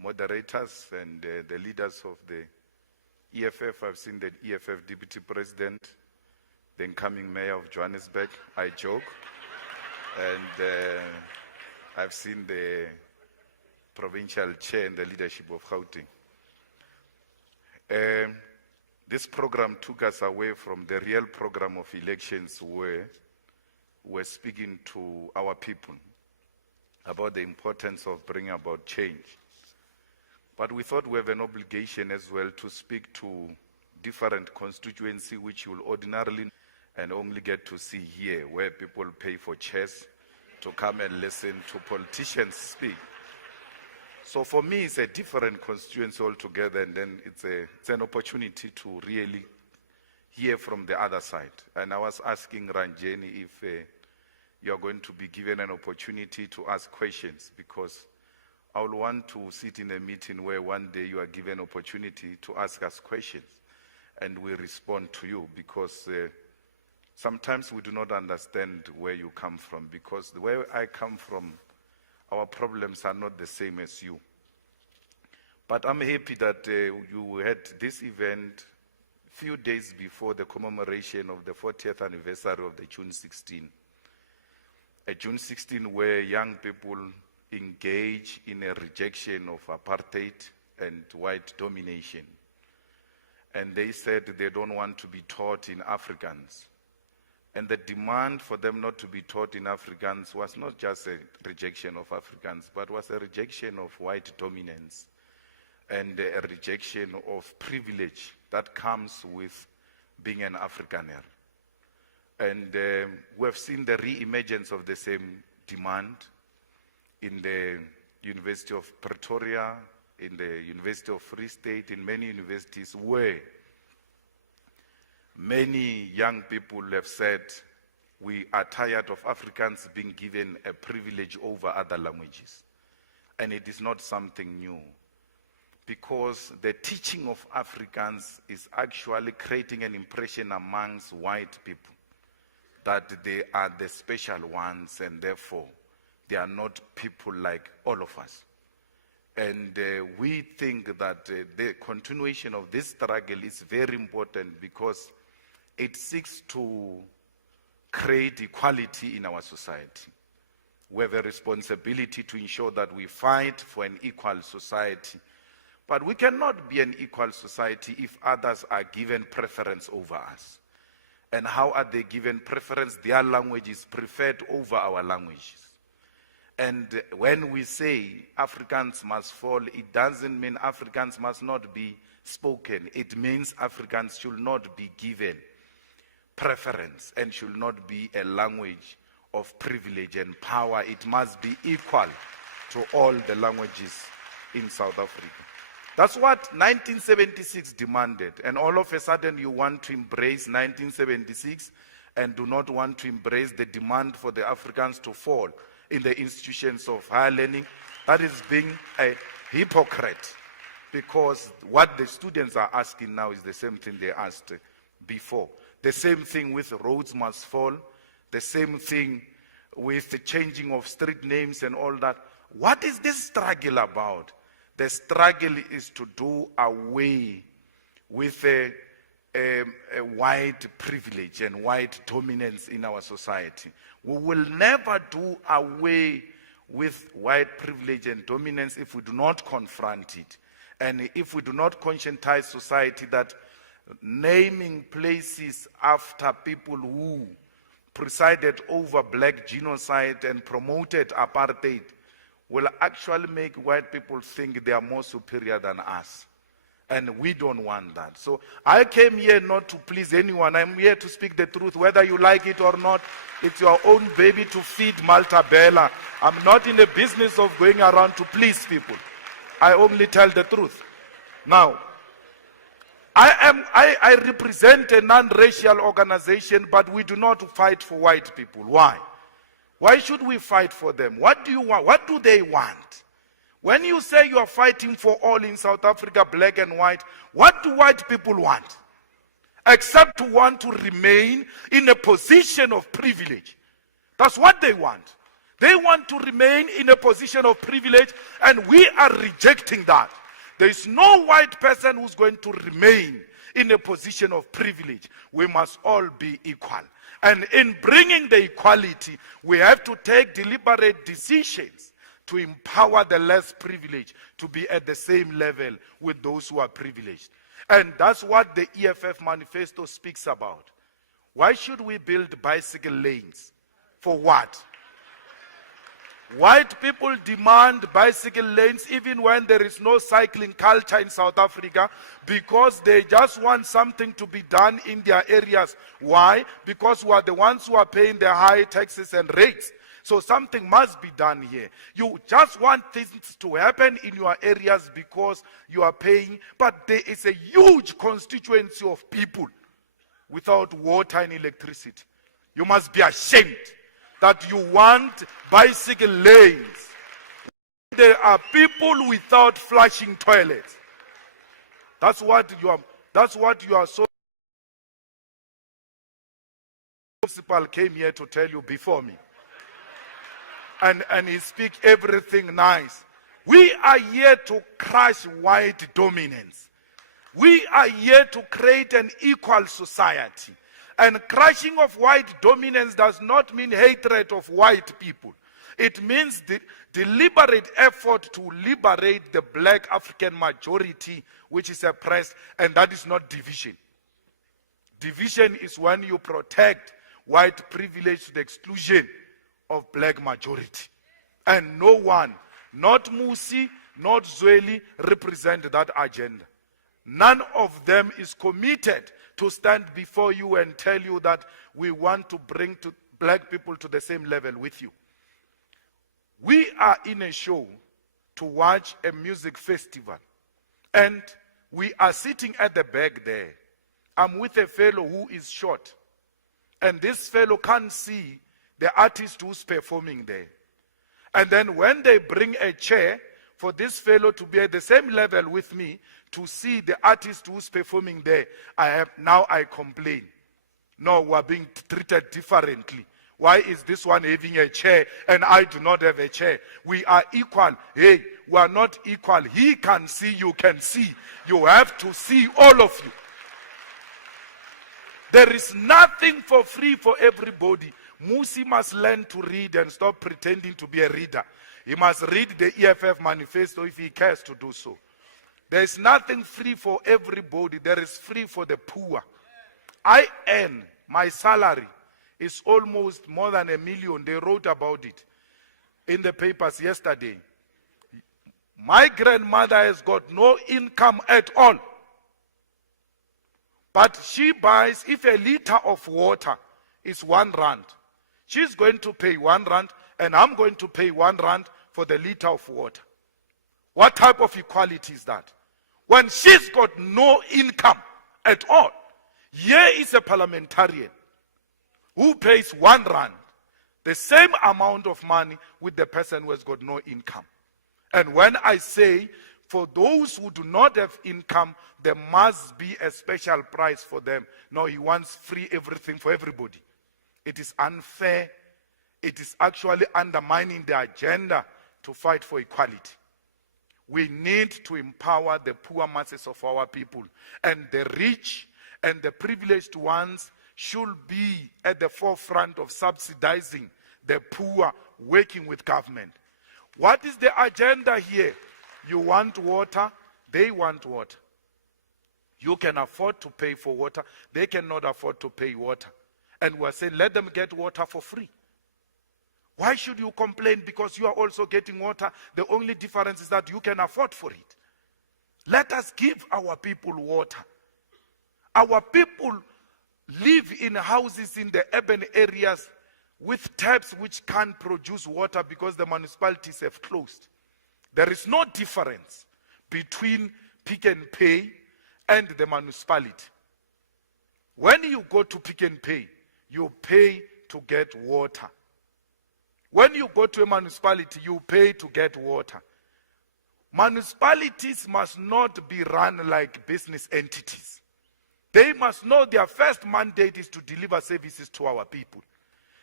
moderators and the leaders of the EFF. I've seen the EFF Deputy President, the incoming Mayor of Johannesburg, I joke. And I've seen the Provincial Chair and the leadership of Gauteng. This program took us away from the real program of elections where we're speaking to our people about the importance of bringing about change. But we thought we have an obligation as well to speak to different constituencies which you will ordinarily and only get to see here, where people pay for chairs to come and listen to politicians speak. So for me, it's a different constituency altogether, and then it's an opportunity to really hear from the other side. And I was asking Ranjeni if you are going to be given an opportunity to ask questions, because I would want to sit in a meeting where one day you are given an opportunity to ask us questions and we respond to you, because sometimes we do not understand where you come from, because where I come from, our problems are not the same as you. But I'm happy that you had this event a few days before the commemoration of the 40th anniversary of the June 16. A June 16 where young people engage in a rejection of apartheid and white domination. And they said they don't want to be taught in Afrikaans. And the demand for them not to be taught in Afrikaans was not just a rejection of Afrikaans, but was a rejection of white dominance and a rejection of privilege that comes with being an Afrikaner. And we have seen the re-emergence of the same demand in the University of Pretoria, in the University of Free State, in many universities where many young people have said, we are tired of Africans being given a privilege over other languages. And it is not something new, because the teaching of Afrikaans is actually creating an impression amongst white people that they are the special ones, and therefore they are not people like all of us. And we think that the continuation of this struggle is very important, because it seeks to create equality in our society. We have a responsibility to ensure that we fight for an equal society. But we cannot be an equal society if others are given preference over us. And how are they given preference? Their language is preferred over our languages. And when we say Afrikaans must fall, it doesn't mean Afrikaans must not be spoken. It means Afrikaans should not be given preference and should not be a language of privilege and power. It must be equal to all the languages in South Africa. That's what 1976 demanded. And all of a sudden you want to embrace 1976 and do not want to embrace the demand for the Africans to fall in the institutions of higher learning. That is being a hypocrite, because what the students are asking now is the same thing they asked before. The same thing with roads must fall, the same thing with the changing of street names and all that. What is this struggle about? The struggle is to do away with a white privilege and white dominance in our society. We will never do away with white privilege and dominance if we do not confront it. And if we do not conscientize society that naming places after people who presided over black genocide and promoted apartheid will actually make white people think they are more superior than us. And we don't want that. So I came here not to please anyone. I'm here to speak the truth, whether you like it or not. It's your own baby to feed Malta Bella. I'm not in the business of going around to please people. I only tell the truth. Now, I represent a non-racial organization, but we do not fight for white people. Why? Why should we fight for them? What do you want? What do they want? When you say you are fighting for all in South Africa, black and white, what do white people want? Except to want to remain in a position of privilege. That's what they want. They want to remain in a position of privilege, and we are rejecting that. There is no white person who's going to remain in a position of privilege. We must all be equal. And in bringing the equality, we have to take deliberate decisions to empower the less privileged to be at the same level with those who are privileged. And that's what the EFF manifesto speaks about. Why should we build bicycle lanes? For what? White people demand bicycle lanes even when there is no cycling culture in South Africa, because they just want something to be done in their areas. Why? Because we are the ones who are paying the high taxes and rates. So something must be done here. You just want things to happen in your areas because you are paying, but there is a huge constituency of people without water and electricity. You must be ashamed that you want bicycle lanes. There are people without flushing toilets. That's what you are so. Principal came here to tell you before me. And he speak everything nice. We are here to crush white dominance. We are here to create an equal society. And crushing of white dominance does not mean hatred of white people. It means the deliberate effort to liberate the black African majority, which is oppressed, and that is not division. Division is when you protect white privilege to the exclusion of black majority. And no one, not Musi, not Zweli, represent that agenda. None of them is committed to stand before you and tell you that we want to bring to black people to the same level with you. We are in a show to watch a music festival, and we are sitting at the back there. I'm with a fellow who is short, and this fellow can't see the artist who's performing there. And then when they bring a chair for this fellow to be at the same level with me to see the artist who's performing there, I complain. No, we're being treated differently. Why is this one having a chair and I do not have a chair? We are equal. Hey, we are not equal. He can see, you can see. You have to see, all of you. There is nothing for free for everybody. Musi must learn to read and stop pretending to be a reader. He must read the EFF manifesto if he cares to do so. There is nothing free for everybody. There is free for the poor. I earn, my salary is almost more than $1 million. They wrote about it in the papers yesterday. My grandmother has got no income at all. But she buys, if a liter of water is R1, she's going to pay R1, and I'm going to pay R1 for the liter of water. What type of equality is that? When she's got no income at all. Here is a parliamentarian who pays R1, the same amount of money with the person who has got no income. And when I say, for those who do not have income, there must be a special price for them. No, he wants free everything for everybody. It is unfair. It is actually undermining the agenda to fight for equality. We need to empower the poor masses of our people. And the rich and the privileged ones should be at the forefront of subsidizing the poor, working with government. What is the agenda here? You want water, they want water. You can afford to pay for water, they cannot afford to pay water. And we're saying, let them get water for free. Why should you complain because you are also getting water? The only difference is that you can afford for it. Let us give our people water. Our people live in houses in the urban areas with taps which can't produce water because the municipalities have closed. There is no difference between Pick n Pay and the municipality. When you go to Pick n Pay, you pay to get water. When you go to a municipality, you pay to get water. Municipalities must not be run like business entities. They must know their first mandate is to deliver services to our people.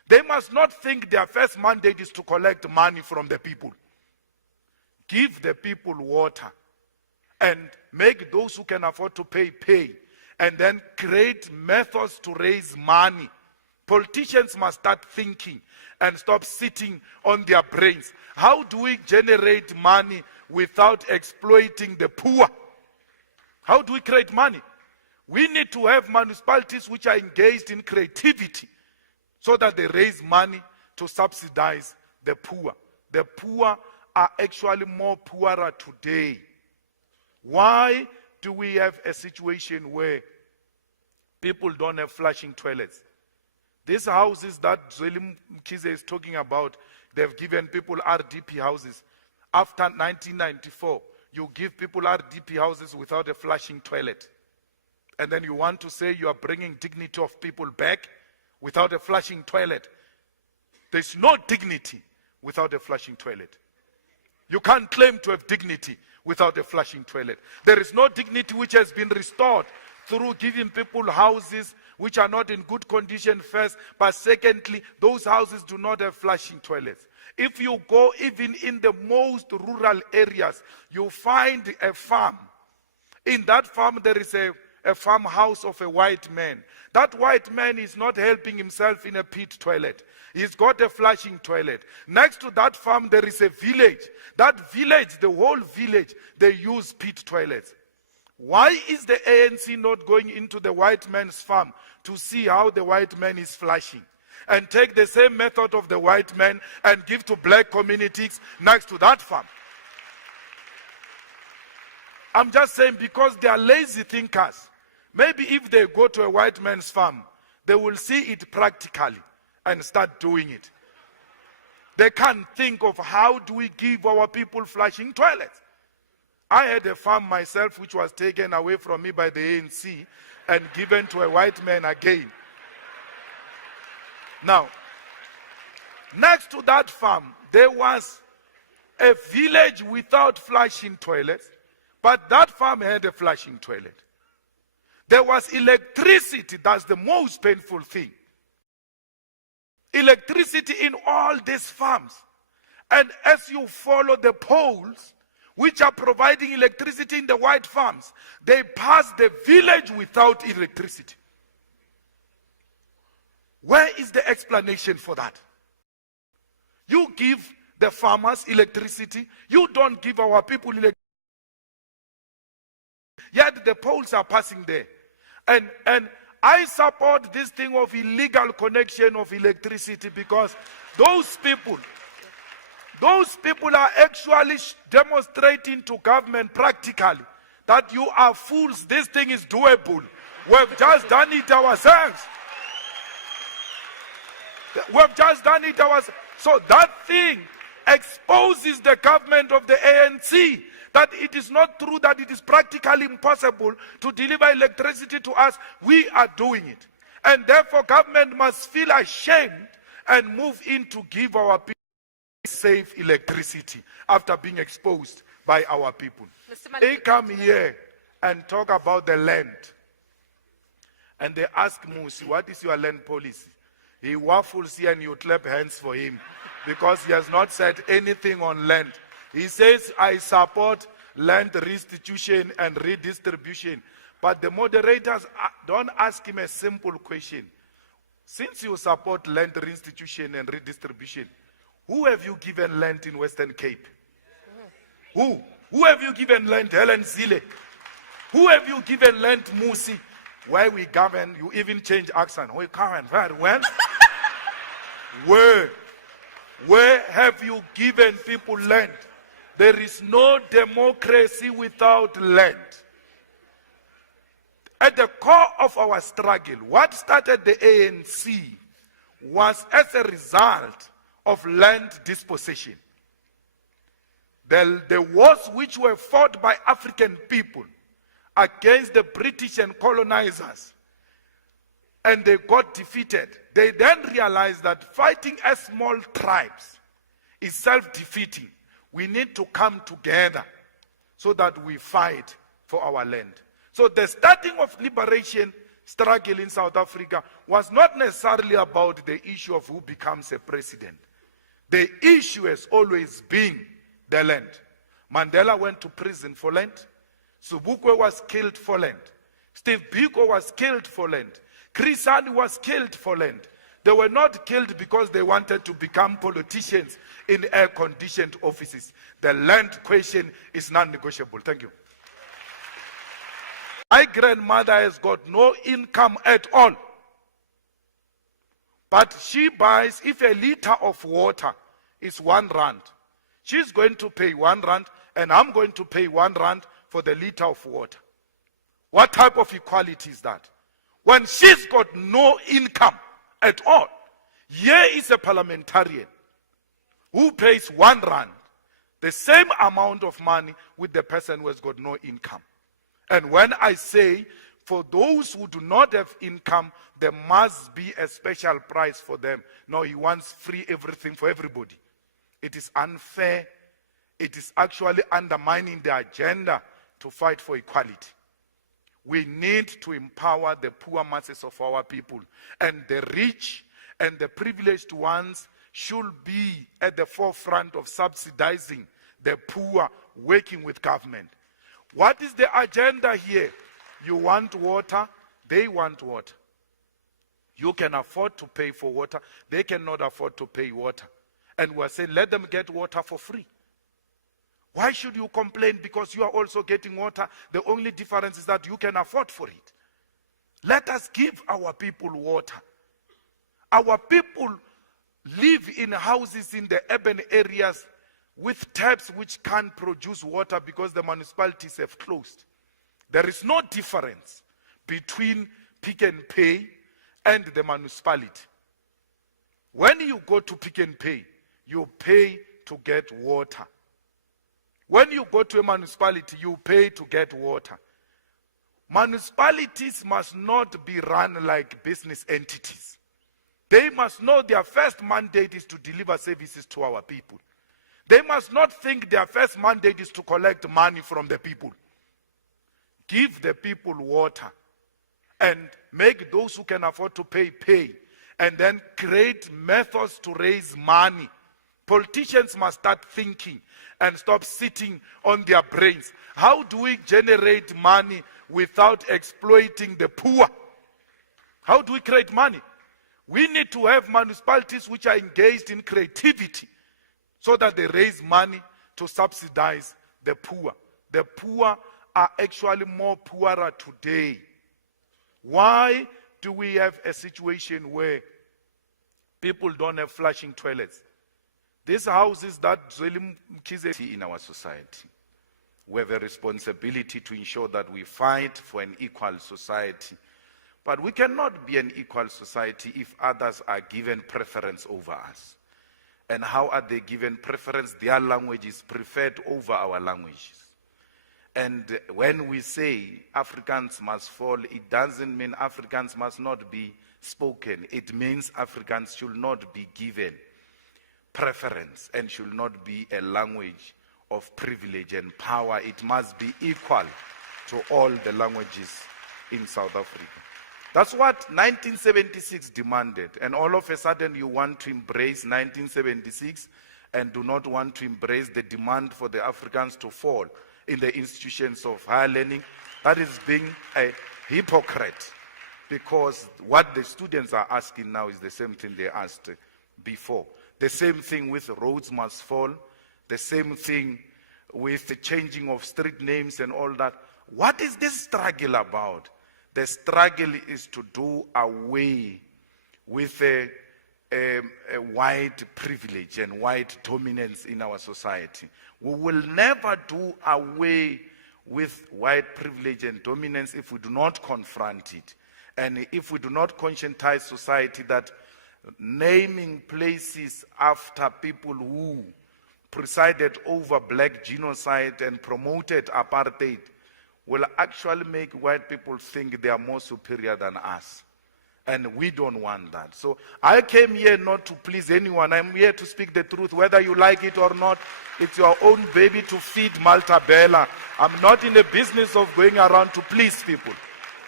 They must not think their first mandate is to collect money from the people. Give the people water and make those who can afford to pay, and then create methods to raise money. Politicians must start thinking and stop sitting on their brains. How do we generate money without exploiting the poor? How do we create money? We need to have municipalities which are engaged in creativity so that they raise money to subsidize the poor. The poor are actually more poorer today. Why do we have a situation where people don't have flushing toilets? These houses that Zweli Mkhize is talking about, they've given people RDP houses. After 1994, you give people RDP houses without a flushing toilet. And then you want to say you are bringing dignity of people back without a flushing toilet. There's no dignity without a flushing toilet. You can't claim to have dignity without a flushing toilet. There is no dignity which has been restored through giving people houses which are not in good condition first, but secondly, those houses do not have flushing toilets. If you go even in the most rural areas, you find a farm. In that farm, there is a farmhouse of a white man. That white man is not helping himself in a pit toilet. He's got a flushing toilet. Next to that farm, there is a village. That village, the whole village, they use pit toilets. Why is the ANC not going into the white man's farm to see how the white man is flushing? And take the same method of the white man and give to black communities next to that farm. I'm just saying, because they are lazy thinkers. Maybe if they go to a white man's farm, they will see it practically and start doing it. They can't think of how do we give our people flushing toilets. I had a farm myself which was taken away from me by the ANC and given to a white man again. Now, next to that farm, there was a village without flushing toilets, but that farm had a flushing toilet. There was electricity. That's the most painful thing. Electricity in all these farms. And as you follow the poles, which are providing electricity in the white farms, they pass the village without electricity. Where is the explanation for that? You give the farmers electricity, you don't give our people electricity. Yet the poles are passing there. And I support this thing of illegal connection of electricity, because those people are actually demonstrating to government practically that you are fools. This thing is doable. We've just done it ourselves. We've just done it ourselves. So that thing exposes the government of the ANC that it is not true, that it is practically impossible to deliver electricity to us. We are doing it. And therefore government must feel ashamed and move in to give our people safe electricity after being exposed by our people. They come here and talk about the land. And they ask Musi, what is your land policy? He waffles here and you clap hands for him because he has not said anything on land. He says, I support land restitution and redistribution. But the moderators don't ask him a simple question. Since you support land restitution and redistribution, who have you given land in Western Cape? Who? Who have you given land? Helen Zille. Who have you given land? Musi. Where we govern, you even change accent. We govern very well. Where have you given people land? There is no democracy without land. At the core of our struggle, what started the ANC was as a result of land dispossession. The wars which were fought by African people against the British and colonizers, and they got defeated. They then realized that fighting as small tribes is self-defeating. We need to come together so that we fight for our land. So the starting of liberation struggle in South Africa was not necessarily about the issue of who becomes a president. The issue has always been the land. Mandela went to prison for land. Sobukwe was killed for land. Steve Biko was killed for land. Chris Hani was killed for land. They were not killed because they wanted to become politicians in air-conditioned offices. The land question is non-negotiable. Thank you. My grandmother has got no income at all. But she buys, if a liter of water is R1, she's going to pay R1, and I'm going to pay R1 for the liter of water. What type of equality is that? When she's got no income at all. Here is a parliamentarian who pays R1, the same amount of money with the person who has got no income. And when I say, for those who do not have income, there must be a special price for them. No, he wants free everything for everybody. It is unfair. It is actually undermining the agenda to fight for equality. We need to empower the poor masses of our people. And the rich and the privileged ones should be at the forefront of subsidizing the poor, working with government. What is the agenda here? You want water, they want water. You can afford to pay for water, they cannot afford to pay water. And we're saying, let them get water for free. Why should you complain because you are also getting water? The only difference is that you can afford for it. Let us give our people water. Our people live in houses in the urban areas with taps which can't produce water because the municipalities have closed. There is no difference between Pick n Pay and the municipality. When you go to Pick n Pay, you pay to get water. When you go to a municipality, you pay to get water. Municipalities must not be run like business entities. They must know their first mandate is to deliver services to our people. They must not think their first mandate is to collect money from the people. Give the people water and make those who can afford to pay, pay. And then create methods to raise money. Politicians must start thinking and stop sitting on their brains. How do we generate money without exploiting the poor? How do we create money? We need to have municipalities which are engaged in creativity so that they raise money to subsidize the poor. The poor are actually more poorer today. Why do we have a situation where people don't have flushing toilets? These houses that Zweli Mkhize in our society, we have a responsibility to ensure that we fight for an equal society. But we cannot be an equal society if others are given preference over us. And how are they given preference? Their language is preferred over our languages. And when we say Africans must fall, it doesn't mean Africans must not be spoken. It means Africans should not be given preference and should not be a language of privilege and power. It must be equal to all the languages in South Africa. That's what 1976 demanded. And all of a sudden you want to embrace 1976 and do not want to embrace the demand for the Africans to fall in the institutions of higher learning. That is being a hypocrite, because what the students are asking now is the same thing they asked before. The same thing with roads must fall, the same thing with the changing of street names and all that. What is this struggle about? The struggle is to do away with a white privilege and white dominance in our society. We will never do away with white privilege and dominance if we do not confront it. And if we do not conscientize society that naming places after people who presided over black genocide and promoted apartheid will actually make white people think they are more superior than us. And we don't want that. So I came here not to please anyone. I'm here to speak the truth. Whether you like it or not, it's your own baby to feed Malta Bella. I'm not in the business of going around to please people.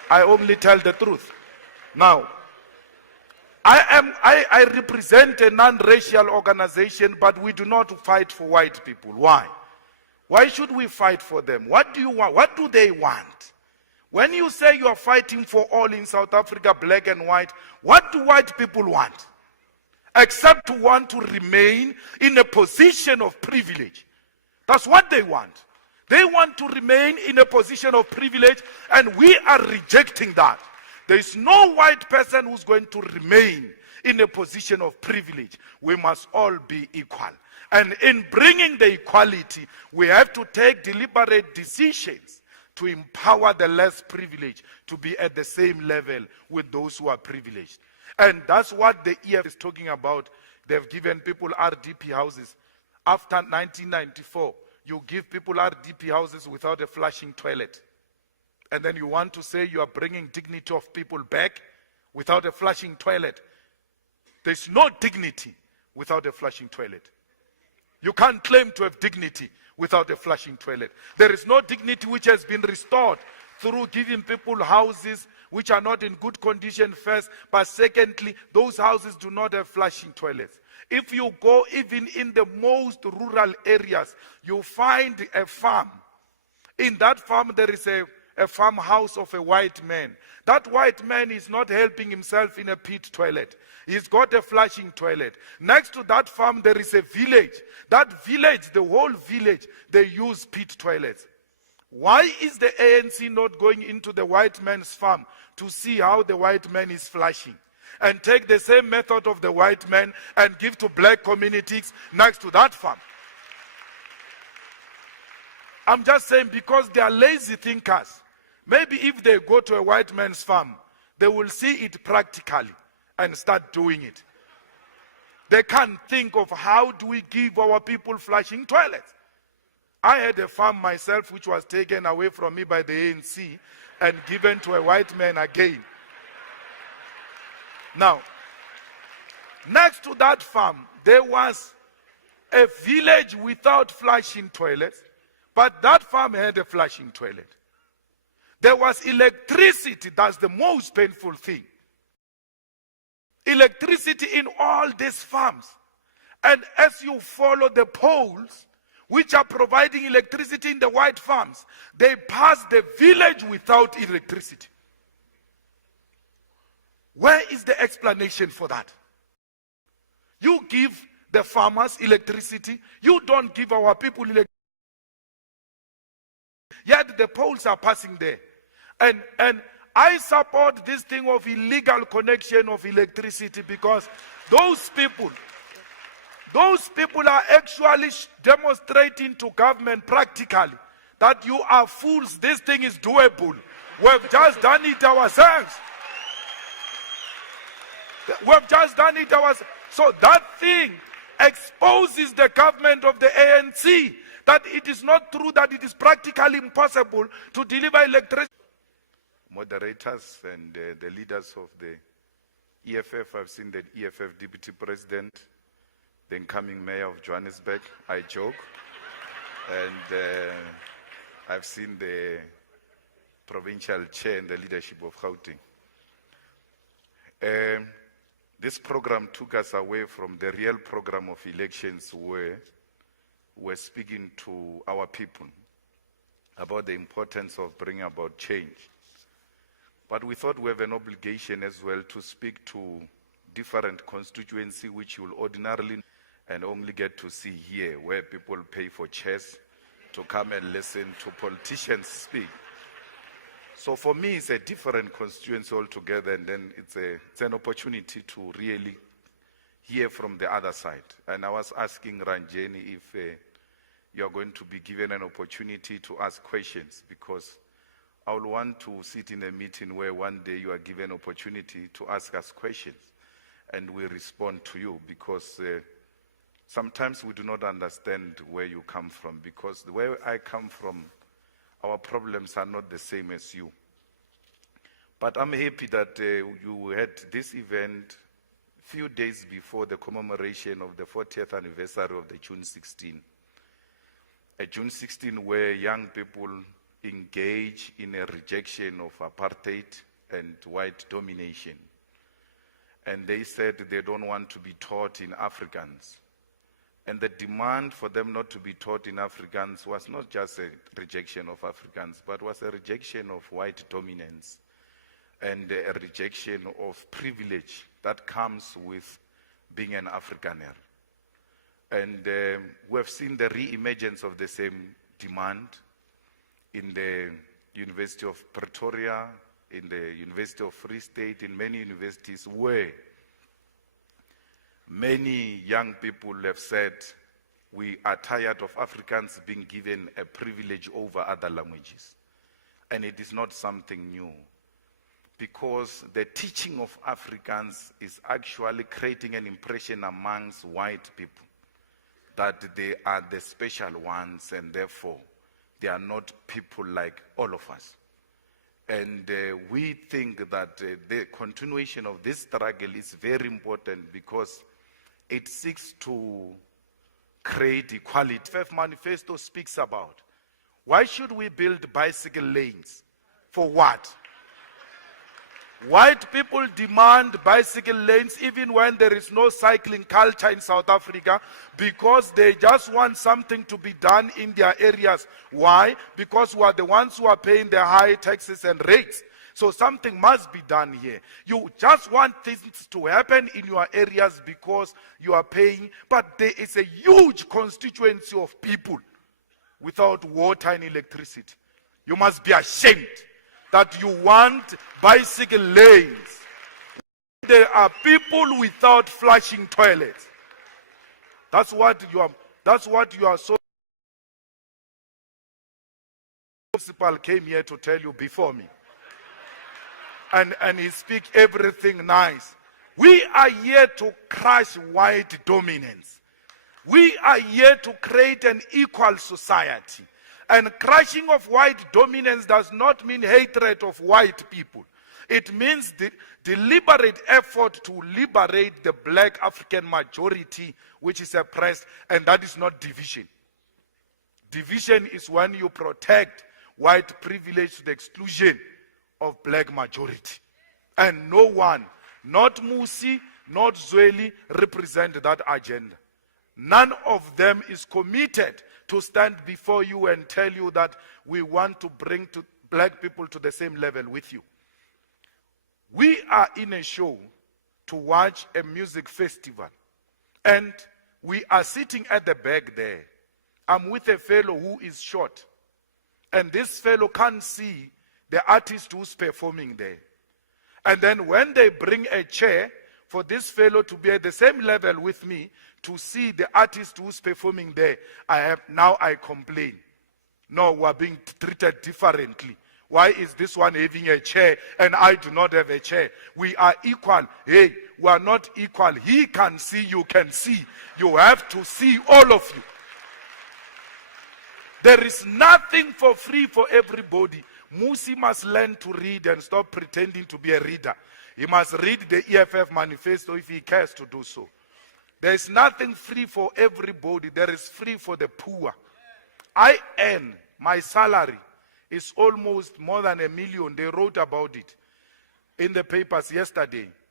I only tell the truth. Now, I represent a non-racial organization, but we do not fight for white people. Why? Why should we fight for them? What do you want? What do they want? When you say you are fighting for all in South Africa, black and white, what do white people want? Except to want to remain in a position of privilege. That's what they want. They want to remain in a position of privilege, and we are rejecting that. There is no white person who's going to remain in a position of privilege. We must all be equal. And in bringing the equality, we have to take deliberate decisions to empower the less privileged to be at the same level with those who are privileged. And that's what the EFF is talking about. They've given people RDP houses. After 1994, you give people RDP houses without a flushing toilet. And then you want to say you are bringing dignity of people back without a flushing toilet. There's no dignity without a flushing toilet. You can't claim to have dignity without a flushing toilet. There is no dignity which has been restored through giving people houses which are not in good condition first, but secondly, those houses do not have flushing toilets. If you go even in the most rural areas, you find a farm. In that farm, there is a farmhouse of a white man. That white man is not helping himself in a pit toilet. He's got a flushing toilet. Next to that farm, there is a village. That village, the whole village, they use pit toilets. Why is the ANC not going into the white man's farm to see how the white man is flushing? And take the same method of the white man and give to black communities next to that farm. I'm just saying, because they are lazy thinkers. Maybe if they go to a white man's farm, they will see it practically and start doing it. They can't think of how do we give our people flushing toilets. I had a farm myself which was taken away from me by the ANC and given to a white man again. Now, next to that farm, there was a village without flushing toilets, but that farm had a flushing toilet. There was electricity. That's the most painful thing. Electricity in all these farms. And as you follow the poles, which are providing electricity in the white farms, they pass the village without electricity. Where is the explanation for that? You give the farmers electricity, you don't give our people electricity. Yet the poles are passing there. And I support this thing of illegal connection of electricity, because those people are actually demonstrating to government practically that you are fools. This thing is doable. We've just done it ourselves. We've just done it ourselves. So that thing exposes the government of the ANC that it is not true, that it is practically impossible to deliver electricity. Moderators and the leaders of the EFF, I've seen the EFF Deputy President, the incoming Mayor of Johannesburg, I joke. And I've seen the Provincial Chair and the leadership of Gauteng. This program took us away from the real program of elections, where we're speaking to our people about the importance of bringing about change. But we thought we have an obligation as well to speak to different constituency which you will ordinarily and only get to see here, where people pay for chairs to come and listen to politicians speak. So for me, it's a different constituency altogether, and then it's an opportunity to really hear from the other side. And I was asking Ranjeni if you are going to be given an opportunity to ask questions, because I would want to sit in a meeting where one day you are given opportunity to ask us questions and we respond to you, because sometimes we do not understand where you come from, because the way I come from, our problems are not the same as you. But I'm happy that you had this event few days before the commemoration of the 40th anniversary of the June 16. A June 16 where young people engage in a rejection of apartheid and white domination. And they said they don't want to be taught in Afrikaans. And the demand for them not to be taught in Afrikaans was not just a rejection of Afrikaans, but was a rejection of white dominance and a rejection of privilege that comes with being an Afrikaner. And we have seen the re-emergence of the same demand in the University of Pretoria, in the University of Free State, in many universities where many young people have said, we are tired of Africans being given a privilege over other languages. And it is not something new, because the teaching of Afrikaans is actually creating an impression amongst white people that they are the special ones, and therefore they are not people like all of us. And we think that the continuation of this struggle is very important, because it seeks to create equality. The EFF manifesto speaks about, why should we build bicycle lanes? For what? White people demand bicycle lanes even when there is no cycling culture in South Africa, because they just want something to be done in their areas. Why? Because we are the ones who are paying the high taxes and rates. So something must be done here. You just want things to happen in your areas because you are paying, but there is a huge constituency of people without water and electricity. You must be ashamed that you want bicycle lanes. There are people without flushing toilets. That's what you are so. Principal came here to tell you before me. And he speak everything nice. We are here to crush white dominance. We are here to create an equal society. And crushing of white dominance does not mean hatred of white people. It means the deliberate effort to liberate the black African majority, which is oppressed, and that is not division. Division is when you protect white privilege to the exclusion of black majority. And no one, not Musi, not Zweli, represent that agenda. None of them is committed to stand before you and tell you that we want to bring to black people to the same level with you. We are in a show to watch a music festival, and we are sitting at the back there. I'm with a fellow who is short, and this fellow can't see the artist who's performing there. And then when they bring a chair for this fellow to be at the same level with me to see the artist who's performing there, I complain. No, we're being treated differently. Why is this one having a chair and I do not have a chair? We are equal. Hey, we are not equal. He can see, you can see. You have to see, all of you. There is nothing for free for everybody. Musi must learn to read and stop pretending to be a reader. He must read the EFF manifesto if he cares to do so. There is nothing free for everybody. There is free for the poor. I earn, my salary is almost more than $1 million. They wrote about it in the papers yesterday.